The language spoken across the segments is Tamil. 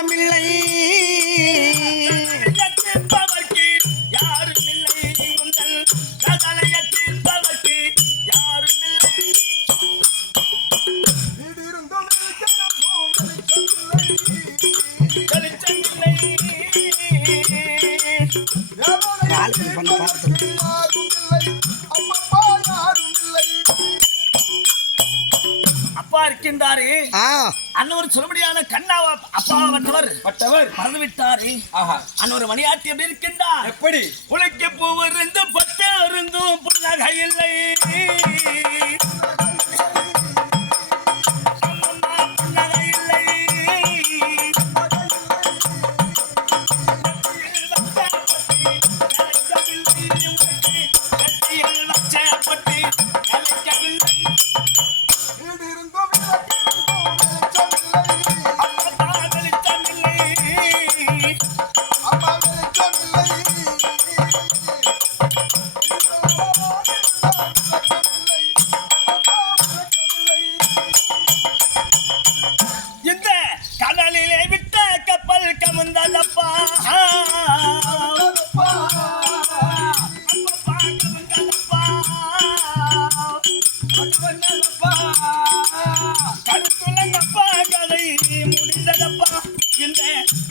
யாருமில்லை பண்ண பார்த்து அப்பா இருக்கின்றாரு அன்னவர் சொல்லும்படியான கண்ணாவா அப்பாவற்றவர் மறந்து விட்டாரு அன்னவர் மணியாட்டி எப்படி இருக்கின்றார் எப்படி உழைக்க போவது பத்து இருந்தும் புன்னகை இல்லை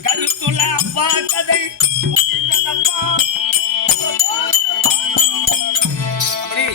கருத்துள்ள அப்பா கதை